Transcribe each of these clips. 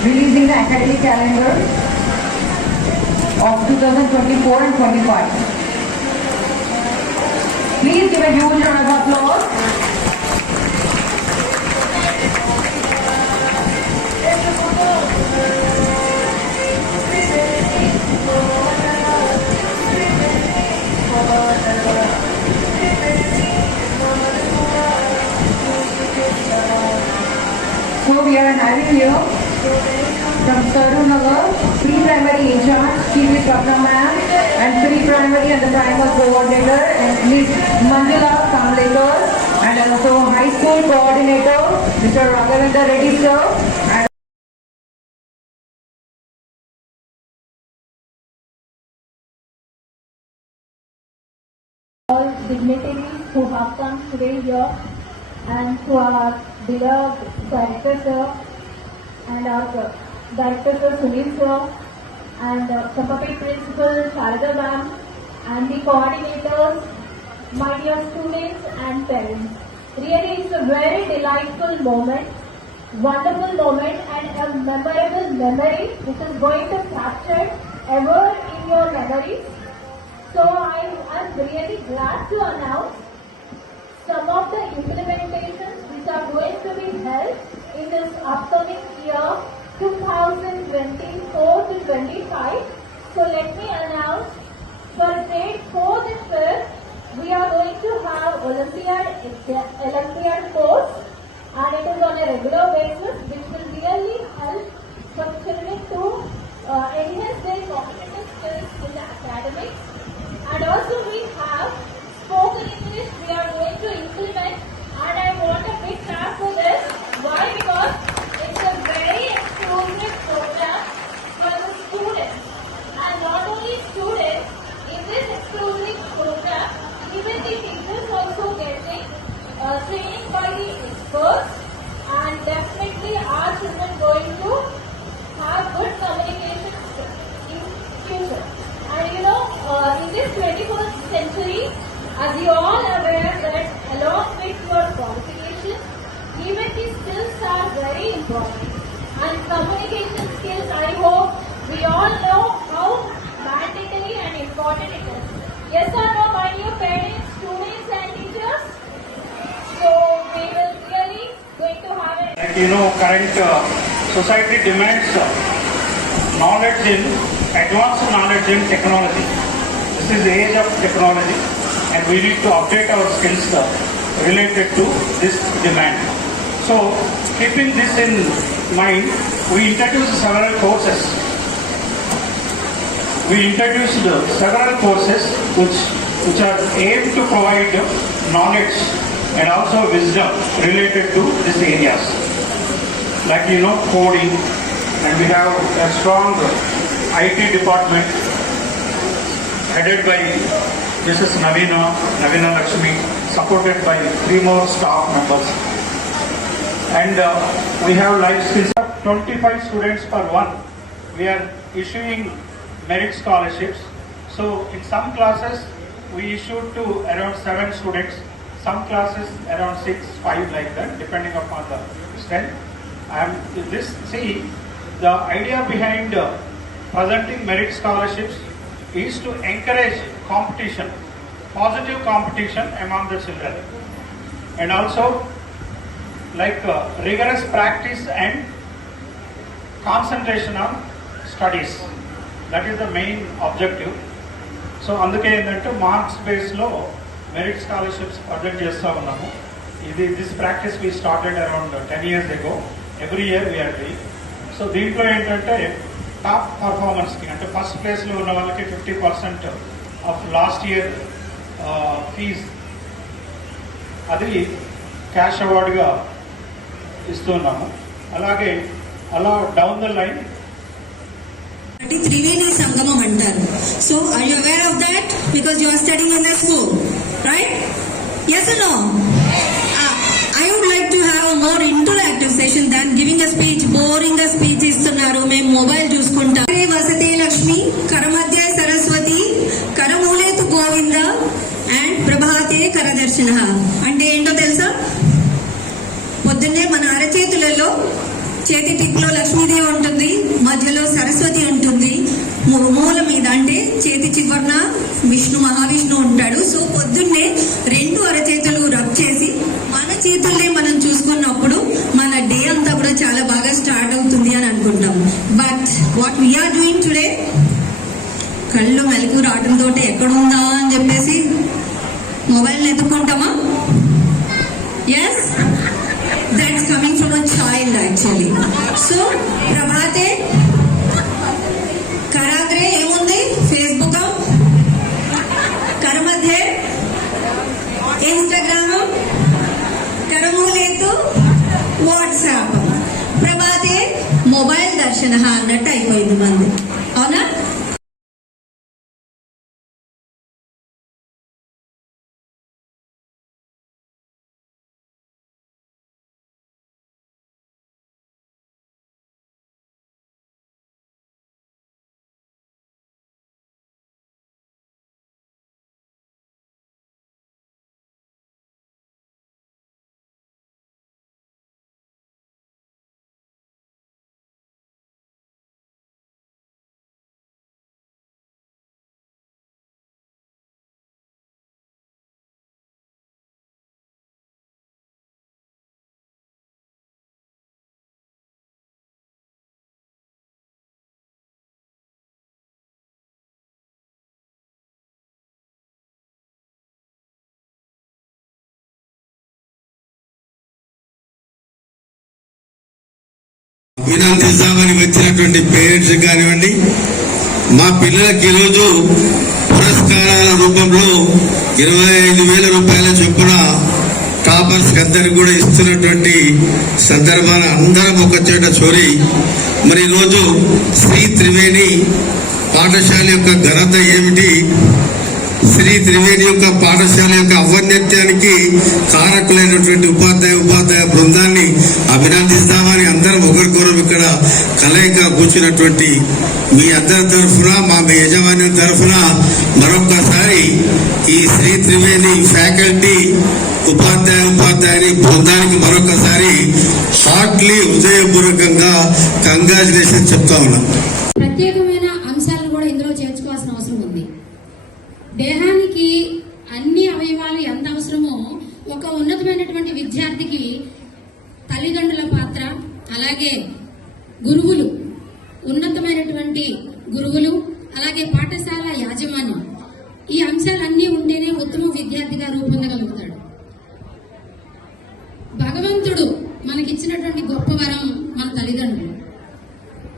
Releasing the academic calendar of 2024 and 25. Please give a huge round of applause. So we are having here from Sarunagar, pre-primary in charge, Chief Ratna ma'am, and pre-primary and the primer coordinator, and Ms. Manjula Kamlekar, and also high school coordinator, Mr. Raghavendra Reddy sir, and all dignitaries who have come today here, and to our beloved director sir, and our director sir Sunil sir, and the puppet principal Sharada ma'am, and the coordinators, my dear students and parents. Really, it's a very delightful moment, wonderful moment, and a memorable memory which is going to capture ever in your memories. So I am really glad to announce some of the implementations which are going to be held in this upcoming year 2024 to 25. So let me announce, for grade 4 and 5th, we are going to have Olympiad course, and it is on a regular basis, which will really help for children to enhance their cognitive skills in the academics. And also we have spoken English we are going to implement, and I want a big clap for this. Why? Because it's a very exclusive program for the students, and not only students, in this exclusive program, even the teachers also getting training by the experts, and definitely our children going to have good communication in future. And you know, in this 21st century, as you all are aware that along with your qualifications, even the skills are very important. And communication skills, I hope we all know how mandatory and important it is. Yes or no, my dear parents, students and teachers? So we will really going to have it. Like current society demands knowledge in advanced knowledge in technology. This is the age of technology, and we need to update our skills related to this demand. So, keeping this in mind, we introduced several courses. Which are aimed to provide knowledge and also wisdom related to these areas. Like coding, and we have a strong IT department headed by Mrs. Navina Lakshmi, supported by 3 more staff members. And we have life skills of 25 students per one. We are issuing merit scholarships, So in some classes we issued to around 7 students, some classes around 6, 5 like that, depending upon the strength. And this, see, the idea behind presenting merit scholarships is to encourage competition, positive competition among the children, and also like rigorous practice and concentration on studies. That is the main objective. So అందుకే ఏంటంటే marks బేస్లో merit scholarships present చేస్తూ ఉన్నాము. This practice we started around 10 years ago. Every year we are doing. So దీంట్లో ఏంటంటే top పర్ఫార్మెన్స్కి అంటే first ప్లేస్లో ఉన్న వాళ్ళకి 50% ఆఫ్ లాస్ట్ ఇయర్ ఫీజ్ అది క్యాష్ అవార్డుగా ఇస్తున్నాము. అలాగే అలా down the line Triveni Sangamam antaru. So are you aware of that? Because you are studying in the school, right? Yes or no? I would like to have a more interactive session than giving a speech. Boring ga speech istunnaru. Mem mobile chuskunta. Vasate Lakshmi, Karamadhya Saraswati, Karamuletu Govinda and Prabhate Karadarshana. Ante ento telusa? పొద్దున్నే మన అరచేతులలో చేతి టిప్లో లక్ష్మీదేవి ఉంటుంది, మధ్యలో సరస్వతి ఉంటుంది, మూల మీద అంటే చేతి చివరన మహావిష్ణు ఉంటాడు. సో పొద్దున్నే 2 అరచేతులు రబ్ చేసి మన చేతుల్నే మనం చూసుకున్నప్పుడు మన డే అంతా కూడా చాలా బాగా స్టార్ట్ అవుతుంది అని అనుకుంటాం. But what we're doing today, కళ్ళు మెలకు రావడంతో ఎక్కడుందా అని చెప్పేసి మొబైల్ని ఎత్తుకుంటామా? Yes, that's coming from a child actually. So Prabhate Karagre emundi Facebook, Karamadhe Instagram, Karamuletu WhatsApp, Prabhate mobile darshana annattu ayipoyindi mandi. Avuna? అభినందిస్తామని వచ్చినటువంటి పేరెంట్స్ కానివ్వండి, మా పిల్లలకి ఈరోజు పురస్కారాల రూపంలో 25,000 రూపాయల చొప్పున టాపర్స్ అందరికి కూడా ఇస్తున్నటువంటి సందర్భాన అందరం ఒక చోట చోరి మరి ఈరోజు శ్రీ త్రివేణి పాఠశాల యొక్క ఘనత ఏమిటి, శ్రీ త్రివేణి యొక్క పాఠశాల యొక్క ఔన్నత్యానికి కారకులైనటువంటి ఉపాధ్యాయ బృందాన్ని అభినందిస్తామని అందరం ఒకరికొకరు ఇక్కడ కలయిక కూర్చున్నటువంటి మీ అందరి తరఫున, మా యజమాన్యం తరఫున మరొకసారి ఈ శ్రీ త్రివేణి ఫ్యాకల్టీ ఉపాధ్యాయుని బృందానికి మరొకసారి హార్ట్లీ హృదయపూర్వకంగా కంగ్రాచులేషన్ చెప్తా ఉన్నాం. ప్రత్యేకమైన అంశాలను కూడా ఇందులో చేర్చుకోవాల్సిన అవసరం ఉంది. దేహానికి అన్ని అవయవాలు ఎంత అవసరమో ఒక ఉన్నతమైనటువంటి విద్యార్థికి తల్లిదండ్రుల పాత్ర, అలాగే గురువులు, ఉన్నతమైనటువంటి గురువులు, అలాగే పాఠశాల యాజమాన్యం, ఈ అంశాలన్నీ ఉంటేనే ఉత్తమ విద్యార్థిగా రూపొందగలుగుతాడు. భగవంతుడు మనకిచ్చినటువంటి గొప్ప వరం మన తల్లిదండ్రులు.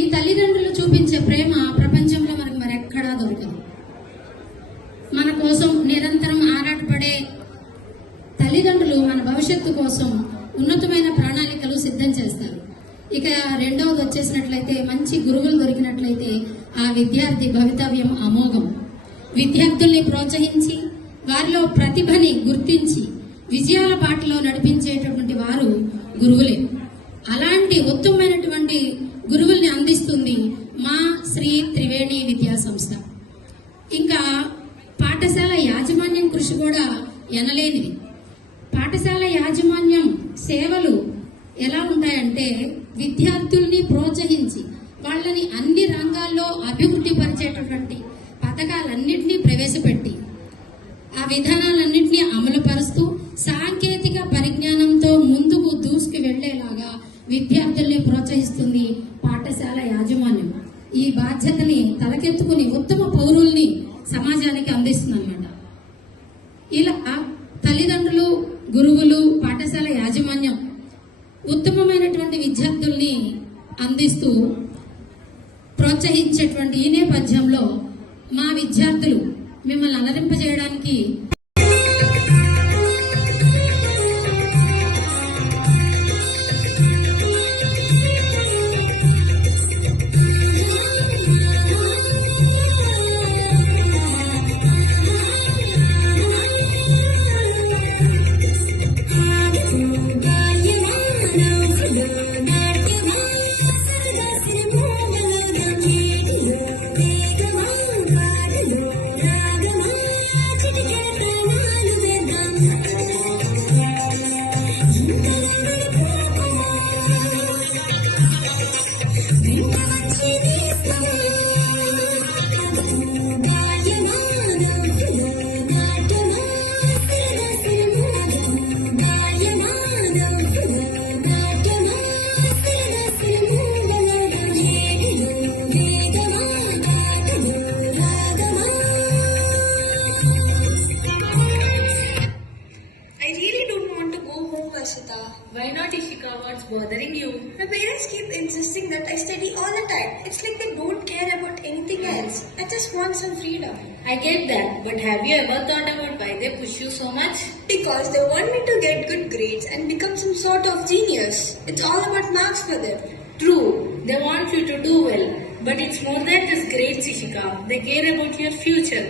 ఈ తల్లిదండ్రులు చూపించే ప్రేమ ప్రపంచంలో మనకు మరెక్కడా దొరకదు. మన కోసం నిరంతరం ఆరాటపడే తల్లిదండ్రులు మన భవిష్యత్తు కోసం ఉన్నతమైన ప్రణాళికలు సిద్ధం చేస్తారు. ఇక రెండవది వచ్చేసినట్లయితే మంచి గురువులు దొరికినట్లయితే ఆ విద్యార్థి భవితవ్యం అమోఘం. విద్యార్థుల్ని ప్రోత్సహించి వారిలో ప్రతిభని గుర్తించి విజయాల బాటలో నడిపించేటటువంటి వారు గురువులే. అలాంటి ఉత్తమమైనటువంటి గురువుల్ని అందిస్తుంది మా శ్రీ త్రివేణి విద్యా సంస్థ. ఇంకా కూడా ఎనలేనివి. పాఠశాల యాజమాన్యం సేవలు ఎలా ఉంటాయంటే విద్యార్థుల్ని ప్రోత్సహించి వాళ్ళని అన్ని రంగాల్లో అభివృద్ధి పరిచేటటువంటి పథకాలన్నింటినీ ప్రవేశపెట్టి ఆ విధానాలన్నింటినీ అమలుపరుస్తూ సాంకేతిక పరిజ్ఞానంతో ముందుకు దూసుకు వెళ్లేలాగా విద్యార్థుల్ని ప్రోత్సహిస్తుంది పాఠశాల యాజమాన్యం. ఈ బాధ్యతని తలకెత్తుకుని ఉత్తమ పౌరుల్ని సమాజానికి అందిస్తుందన్నమాట. ఇలా తల్లిదండ్రులు, గురువులు, పాఠశాల యాజమాన్యం ఉత్తమమైనటువంటి విద్యార్థుల్ని అందిస్తూ ప్రోత్సహించేటువంటి ఈ నేపథ్యంలో మా విద్యార్థులు మిమ్మల్ని అలరింపజేయడానికి Why not, Ishika? What's bothering you? My parents keep insisting that I study all the time. It's like they don't care about anything else. I just want some freedom. I get that, but have you ever thought about why they push you so much? Because they want me to get good grades and become some sort of genius. It's all about marks for them. True, they want you to do well, but it's more than just grades, Ishika. They care about your future.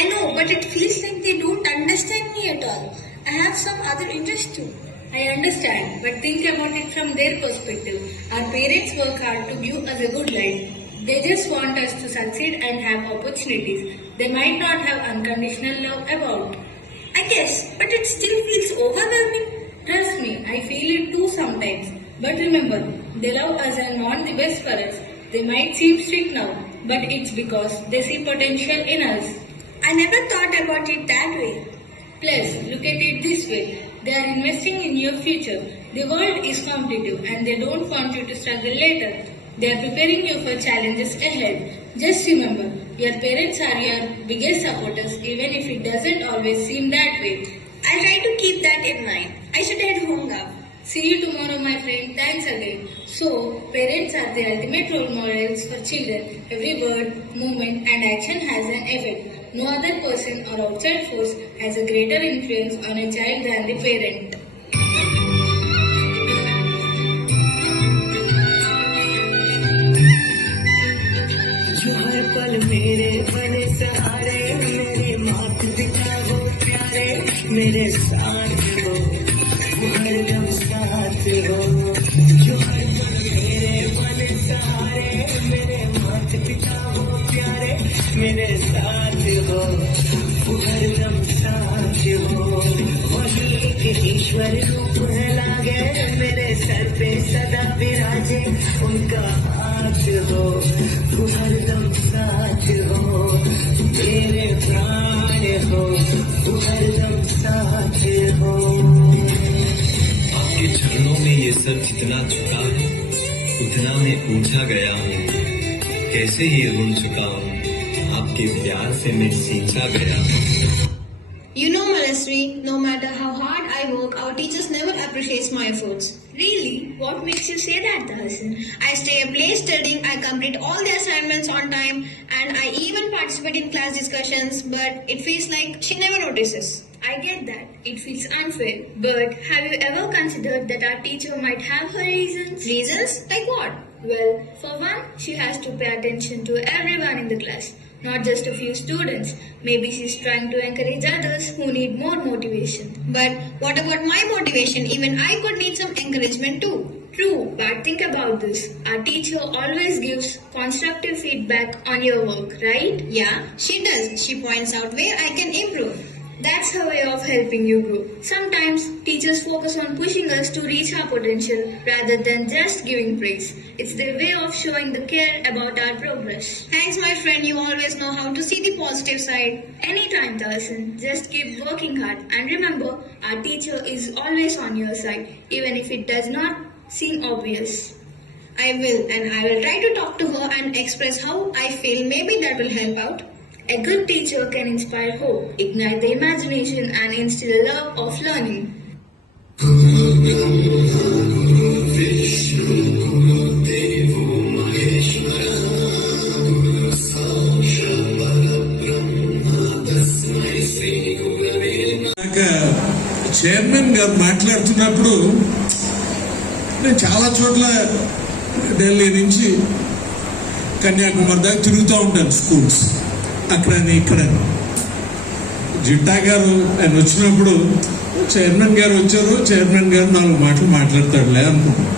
I know, but it feels like they don't understand me at all. I have some other interests too. I understand, but think about it from their perspective. Our parents work hard to give us a good life. They just want us to succeed and have opportunities they might not have unconditional love about. I guess, but it still feels overwhelming. Trust me, I feel it too sometimes. But remember, they love us and want the best for us. They might seem strict now, but it's because they see potential in us. I never thought about it that way. Plus, look at it this way. They are investing in your future. The world is competitive and they don't want you to struggle later. They are preparing you for challenges ahead. Just remember, your parents are your biggest supporters even if it doesn't always seem that way. I'll try to keep that in mind. I should head home now. See you tomorrow, my friend. Thanks again. So, parents are the ultimate role models for children. Every word, movement and action has an effect. No other person or outside force has a greater influence on a child than the parent. जो हर पल मेरे बने सहारे, मेरे माता पिता वो प्यारे, मेरे साथ हो, वो हरदम साथ हो। जो हर पल मेरे बने सहारे, मेरे माता पिता वो प्यारे, मेरे साथ हो, वो हरदम साथ हो। वही एक ईश्वर रूप है लागे, मेरे सर पे सदा विराजे, उनका हाथ हो, वो हरदम साथ हो, मेरे प्राण हो, वो हरदम साथ हो। आपके चरणों में ये सर जितना झुका है उतना मैं ऊंचा गया हूँ। कैसे ये ऋण चुकाऊं, आपके प्यार से मैं सींचा गया हूँ। You know, Manasri, no matter how hard I work, our teachers never appreciate my efforts. Really? What makes you say that, Dahasan? I stay up late studying, I complete all the assignments on time, and I even participate in class discussions, but it feels like she never notices. I get that. It feels unfair. But have you ever considered that our teacher might have her reasons? Reasons? Like what? Well, for one, she has to pay attention to everyone in the class, not just a few students. Maybe she's trying to encourage others who need more motivation. But what about my motivation? Even I could need some encouragement too. True, but think about this. Our teacher always gives constructive feedback on your work, right? Yeah, she does. She points out where I can improve. That's her way of helping you grow. Sometimes teachers focus on pushing us to reach our potential rather than just giving praise. It's their way of showing the care about our progress. Thanks, my friend. You always know how to see the positive side. Anytime, Darshan. Just keep working hard. And remember, our teacher is always on your side, even if it does not seem obvious. I will, and I will try to talk to her and express how I feel. Maybe that will help out. A good teacher can inspire hope, ignite the imagination, and instill a love of learning. Chairman గారు మాట్లాడుతున్నప్పుడు నేను చాలా చోట్ల ఢిల్లీ నుంచి కన్యాకుమారి దాకా తిరుగుతూ ఉంటాను schools, అక్కడని ఇక్కడని. Jitta గారు ఆయన వచ్చినప్పుడు చైర్మన్ గారు వచ్చారు, చైర్మన్ గారు 4 మాటలు మాట్లాడతాడులే అనుకుంటున్నాను.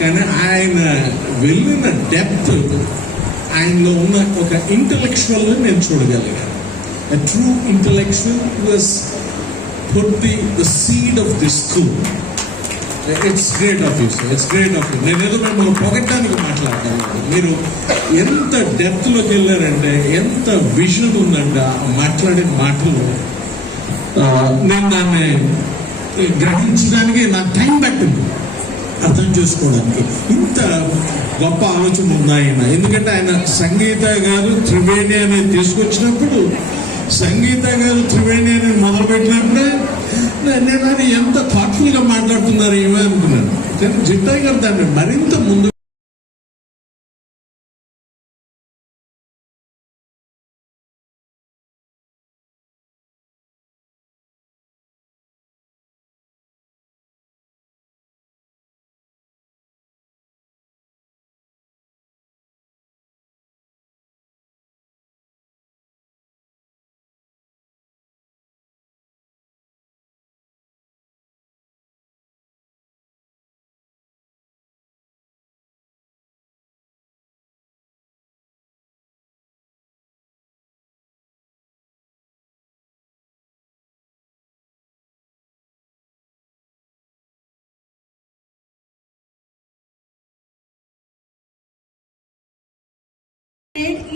కానీ ఆయన వెళ్ళిన డెప్త్, ఆయనలో ఉన్న ఒక ఇంటలెక్చువల్ నేను చూడగలిగాను. A true intellectual was put the seed of this school. It's great of you, sir. It's great of you. నేనేదో మిమ్మల్ని పొగడ్డానికి మాట్లాడతాను. మీరు ఎంత డెప్త్లోకి వెళ్ళారంటే, ఎంత విజన్ ఉందంటే ఆ మాట్లాడే మాటలు. నేను దాన్ని గ్రహించడానికి నాకు టైం పట్టింది, అర్థం చేసుకోవడానికి. ఇంత గొప్ప ఆలోచన ఉంది ఆయన. ఎందుకంటే ఆయన సంగీత గారు త్రివేణి అనేది తీసుకొచ్చినప్పుడు, సంగీత గారు త్రివేణి అనేది మొదలుపెట్టినప్పుడే నేను అది ఎంత థాట్ఫుల్ గా మాట్లాడుతున్నారు ఏమో అనుకున్నాను. కానీ జిట్టా గారు దాన్ని మరింత ముందు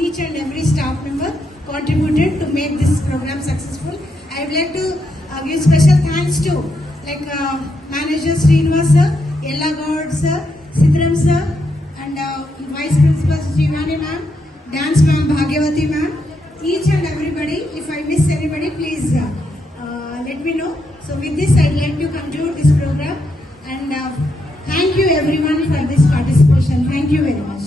each and every staff member contributed to make this program successful. I would like to give special thanks to manager Srinivas sir, Ella God sir, Sidram sir, and vice principal Jivani ma'am, dance ma'am Bhagyavati ma'am, each and everybody. If I miss anybody, please let me know. So with this, I would like to conclude this program, and thank you everyone for this participation. Thank you very much.